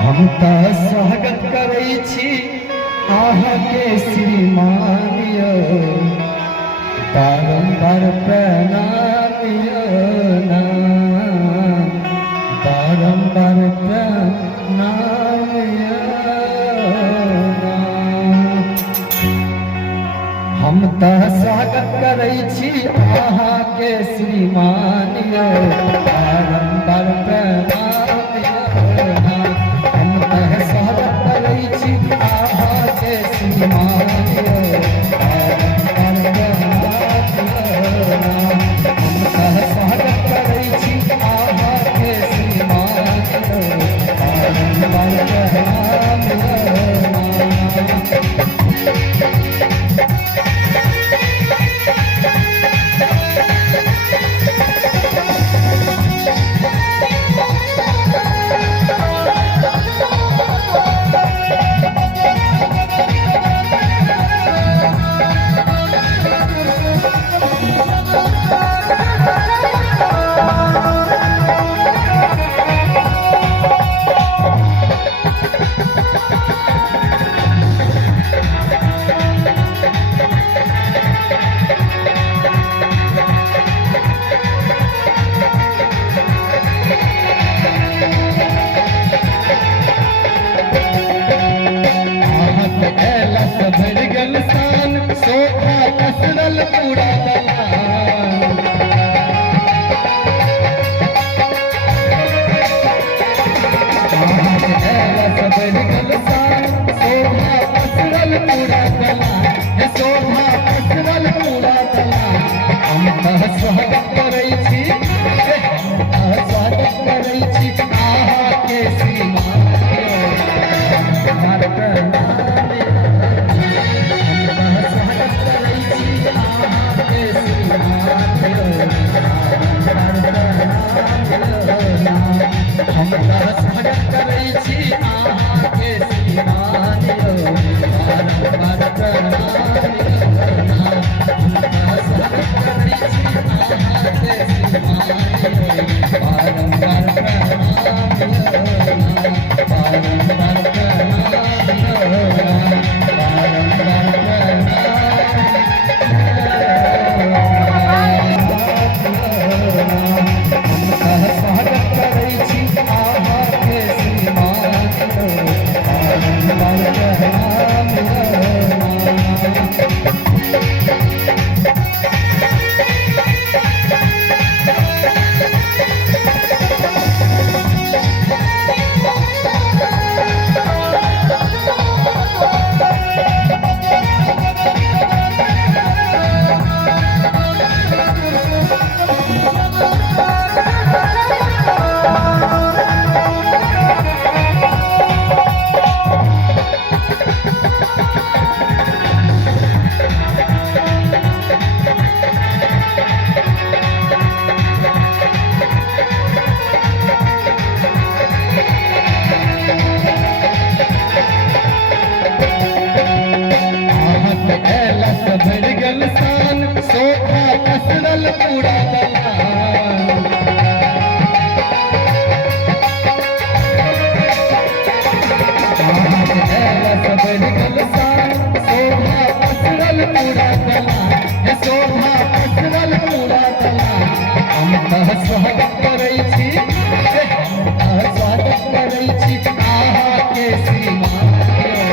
हम तो स्वागत करै छी अहाँके श्रीमान यौ, बारंबार प्रणाम यौ ना, बारंबार प्रणाम यौ ना। हम तो स्वागत करै छी अहाँके श्रीमान यौ, बारंबार प्रणाम यौ ना। हम तो स्वागत करै छी अहाँके श्रीमान यौ, बारंबार प्रणाम यौ ना। हम तो स्वागत करै छी अहाँके श्रीमान यौ, बारंबार प्रणाम यौ ना। सोखा कसरल पूरा दलान, शोभा कसरल पूरा दलान, शोभा कसरल पूरा दलान। हम तो स्वागत करै छी, स्वागत करै छी अहाँके श्रीमान हम स्वागत करै छी अहाँके श्रीमान यौ, बारंबार प्रणाम यौ ना। हम स्वागत करै छी अहाँके श्रीमान यौ, बारंबार प्रणाम यौ ना, बारंबार प्रणाम यौ ना, बारंबार सोखा कसरल पूरा दलान, शोभा कसरल पूरा दलान, शोभा कसरल पूरा दलान। हम तो स्वागत करै छी, स्वागत करै छी अहाँके श्रीमान यौ,